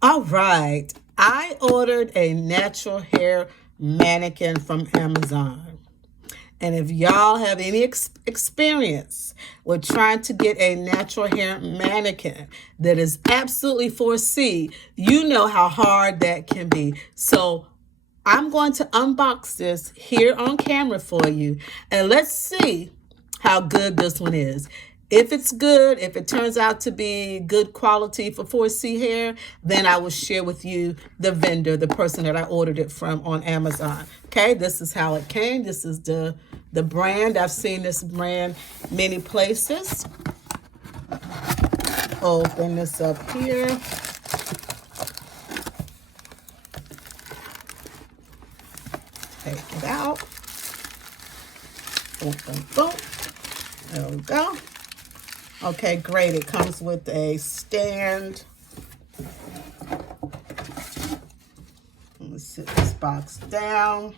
All right. I ordered a natural hair mannequin from Amazon. And if y'all have any experience with trying to get a natural hair mannequin that is absolutely 4C, you know how hard that can be. So I'm going to unbox this here on camera for you. And let's see how good this one is. If it's good, if it turns out to be good quality for 4C hair, then I will share with you the vendor, the person that I ordered it from on Amazon. Okay, this is how it came. This is the brand. I've seen this brand many places. Open this up here. Take it out. Boom, boom, boom. There we go. Okay, great. It comes with a stand. Let's sit this box down.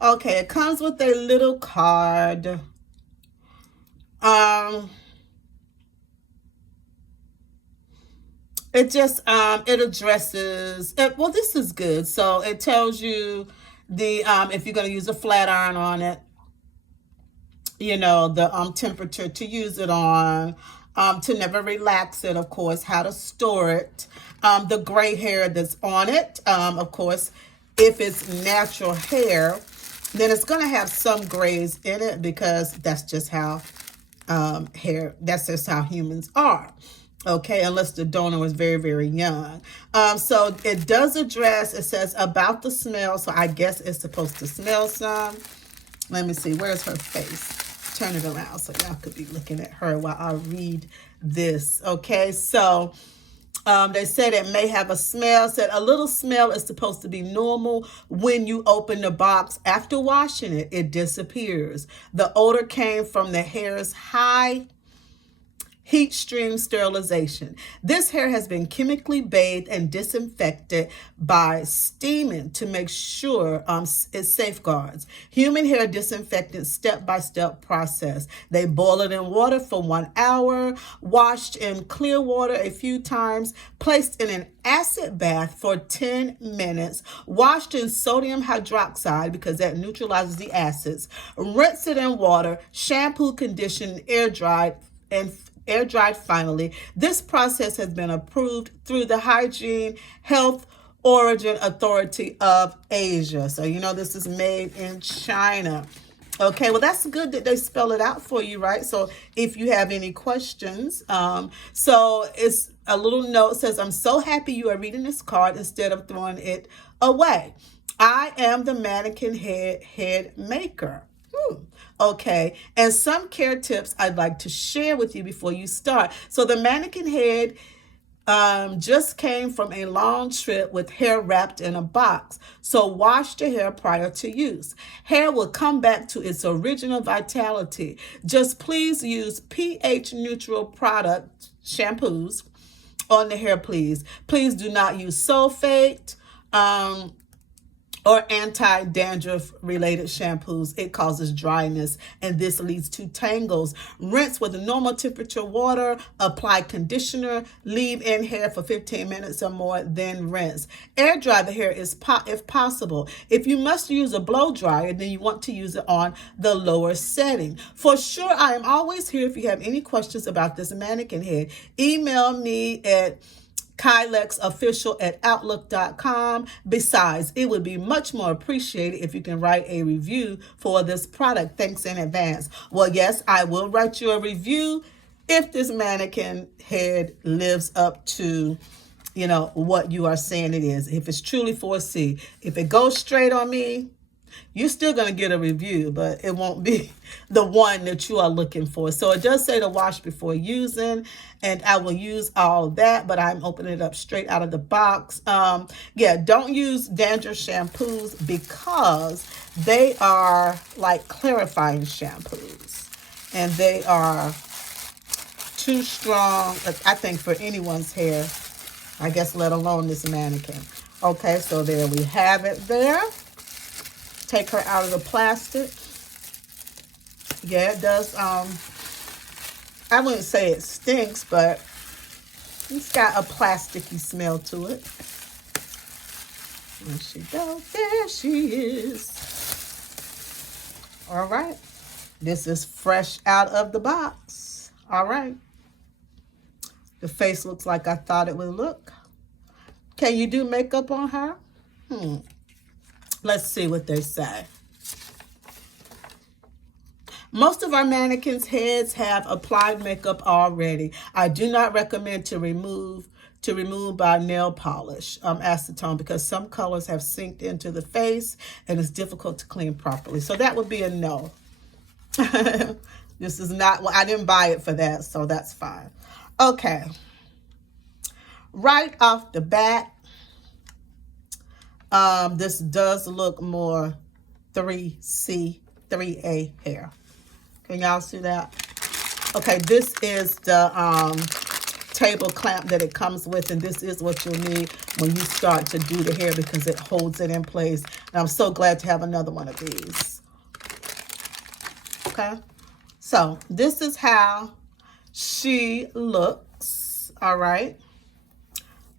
Okay, it comes with a little card. It just it addresses it. Well, this is good. So it tells you the if you're going to use a flat iron on it, you know, the temperature to use it on, to never relax it, of course, how to store it, the gray hair that's on it, of course, if it's natural hair, then it's going to have some grays in it because that's just how that's just how humans are. Okay, unless the donor was very, very young. So it does address, it says about the smell. So I guess it's supposed to smell some. Let me see, where's her face? Turn it around so y'all could be looking at her while I read this. Okay, so they said it may have a smell. Said a little smell is supposed to be normal. When you open the box after washing it, it disappears. The odor came from the hair's high heat stream sterilization. This hair has been chemically bathed and disinfected by steaming to make sure it safeguards. Human hair disinfectant step-by-step process. They boil it in water for 1 hour, washed in clear water a few times, placed in an acid bath for 10 minutes, washed in sodium hydroxide because that neutralizes the acids, rinse it in water, shampoo, condition, air dried, and air dried finally. This process has been approved through the Hygiene Health Origin Authority of Asia. So, you know, this is made in China. Okay, well, that's good that they spell it out for you, right? So if you have any questions, so it's a little note says, I'm so happy you are reading this card instead of throwing it away. I am the mannequin head maker. Okay, and some care tips I'd like to share with you before you start. So the mannequin head just came from a long trip with hair wrapped in a box. So wash the hair prior to use. Hair will come back to its original vitality. Just please use pH neutral product shampoos on the hair, please. Please do not use sulfate. Or anti-dandruff related shampoos. It causes dryness and this leads to tangles. Rinse with normal temperature water, apply conditioner, leave in hair for 15 minutes or more, then rinse. Air dry the hair if possible. If you must use a blow dryer, then you want to use it on the lower setting. For sure, I am always here if you have any questions about this mannequin head. Email me at KylexOfficial@outlook.com. Besides, it would be much more appreciated if you can write a review for this product. Thanks in advance. Well, yes, I will write you a review if this mannequin head lives up to, you know, what you are saying it is. If it's truly 4C. If it goes straight on me, you're still going to get a review, but it won't be the one that you are looking for. So it does say to wash before using, and I will use all that, but I'm opening it up straight out of the box. Yeah, don't use dandruff shampoos because they are like clarifying shampoos, and they are too strong, I think, for anyone's hair, I guess, let alone this mannequin. Okay, so there we have it there. Take her out of the plastic. Yeah, it does. I wouldn't say it stinks, but it's got a plasticky smell to it. There she goes. There she is. All right. This is fresh out of the box. All right. The face looks like I thought it would look. Can you do makeup on her? Let's see what they say. Most of our mannequins' heads have applied makeup already. I do not recommend to remove by nail polish, acetone, because some colors have sinked into the face and it's difficult to clean properly. So that would be a no. This is not, well, I didn't buy it for that, so that's fine. Okay. Right off the bat, this does look more 3C, 3A hair. Can y'all see that? Okay, this is the table clamp that it comes with, and this is what you'll need when you start to do the hair because it holds it in place. And I'm so glad to have another one of these. Okay, so this is how she looks. All right,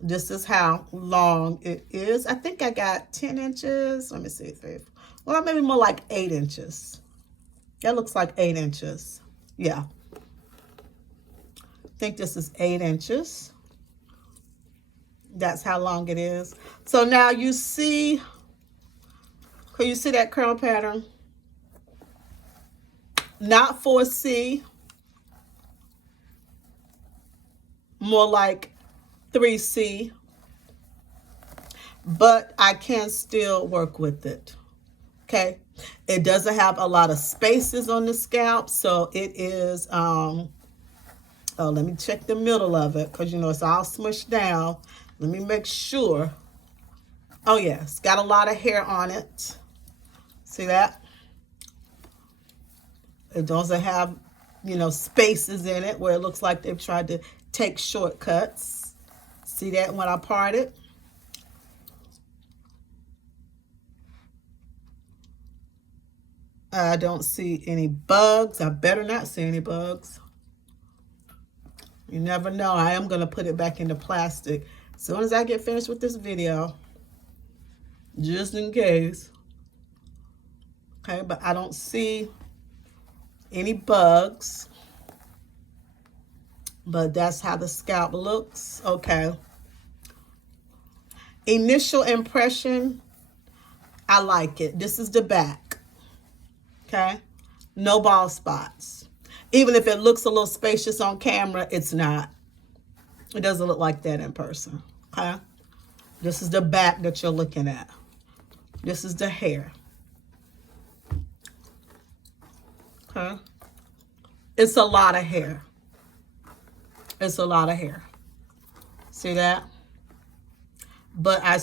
this is how long it is. I think I got 10 inches. Let me see, well, maybe more like 8 inches. That looks like 8 inches. Yeah. I think this is 8 inches. That's how long it is. So now you see, can you see that curl pattern? Not 4C, more like 3C, but I can still work with it. Okay, it doesn't have a lot of spaces on the scalp, so it is, oh, let me check the middle of it, because, you know, it's all smushed down. Let me make sure. Oh, yeah, it's got a lot of hair on it. See that? It doesn't have, you know, spaces in it where it looks like they've tried to take shortcuts. See that when I part it? I don't see any bugs. I better not see any bugs. You never know. I am going to put it back into plastic as soon as I get finished with this video, just in case. Okay, but I don't see any bugs. But that's how the scalp looks. Okay. Initial impression, I like it. This is the back. Okay, no bald spots. Even if it looks a little spacious on camera, it's not. It doesn't look like that in person. Okay, this is the back that you're looking at. This is the hair. Okay, it's a lot of hair. It's a lot of hair. See that? But I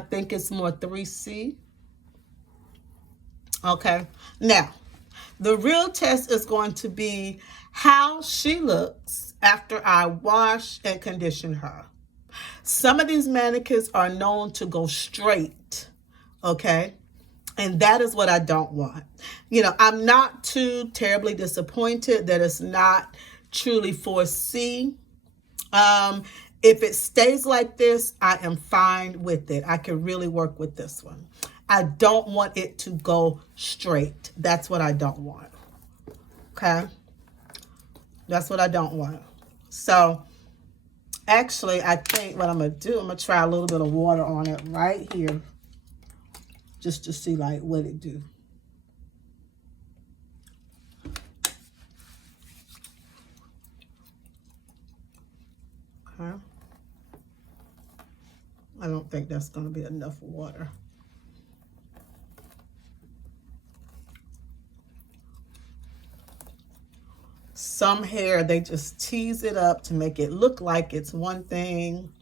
think it's more 3C. Okay, now the real test is going to be how she looks after I wash and condition her. Some of these mannequins are known to go straight, okay? And that is what I don't want. You know, I'm not too terribly disappointed that it's not truly 4C. If it stays like this, I am fine with it. I can really work with this one. I don't want it to go straight. That's what I don't want. Okay? That's what I don't want. So, actually, I think what I'm going to do, I'm going to try a little bit of water on it right here. Just to see, like, what it do. Okay? I don't think that's going to be enough water. Some hair, they just tease it up to make it look like it's one thing,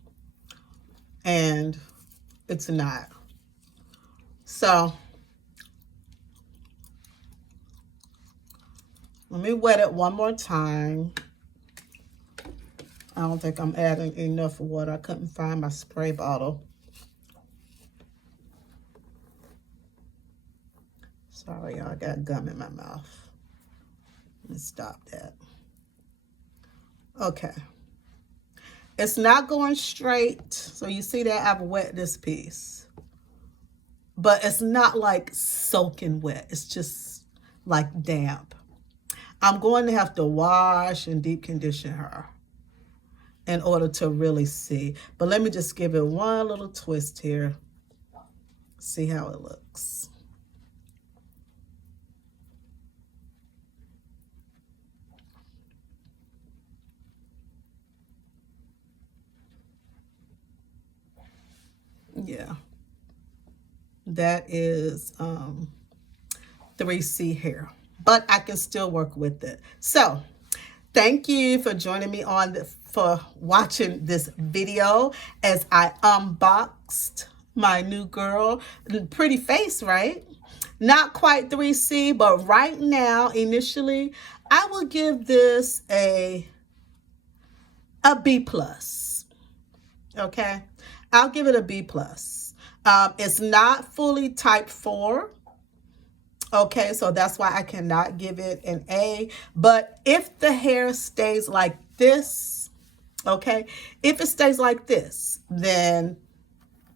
and it's not. So, let me wet it one more time. I don't think I'm adding enough water. I couldn't find my spray bottle. Sorry, y'all, I got gum in my mouth. Let me stop that. Okay. It's not going straight. So you see that I've wet this piece. But it's not like soaking wet. It's just like damp. I'm going to have to wash and deep condition her in order to really see. But let me just give it one little twist here. See how it looks. Yeah. That is 3C hair. But I can still work with it. So thank you for joining me for watching this video as I unboxed my new girl. Pretty face, right? Not quite 3C, but right now, initially, I will give this a B plus. Okay, I'll give it a B plus. It's not fully type 4. Okay, so that's why I cannot give it an A. But if the hair stays like this, okay, if it stays like this, then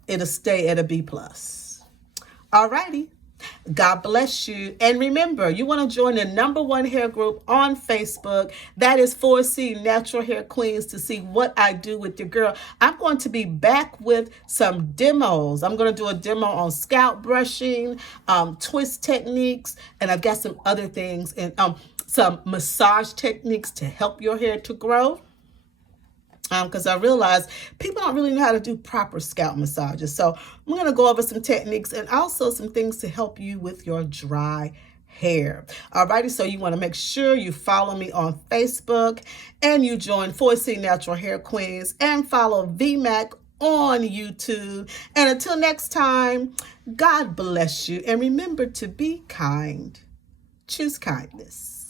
it'll stay at a B plus. Alrighty. God bless you. And remember, you want to join the #1 hair group on Facebook. That is 4C Natural Hair Queens, to see what I do with your girl. I'm going to be back with some demos. I'm going to do a demo on scalp brushing, twist techniques, and I've got some other things, and some massage techniques to help your hair to grow. Because I realize people don't really know how to do proper scalp massages. So I'm going to go over some techniques and also some things to help you with your dry hair. Alrighty, so you want to make sure you follow me on Facebook and you join 4C Natural Hair Queens and follow VMAC on YouTube. And until next time, God bless you. And remember to be kind. Choose kindness.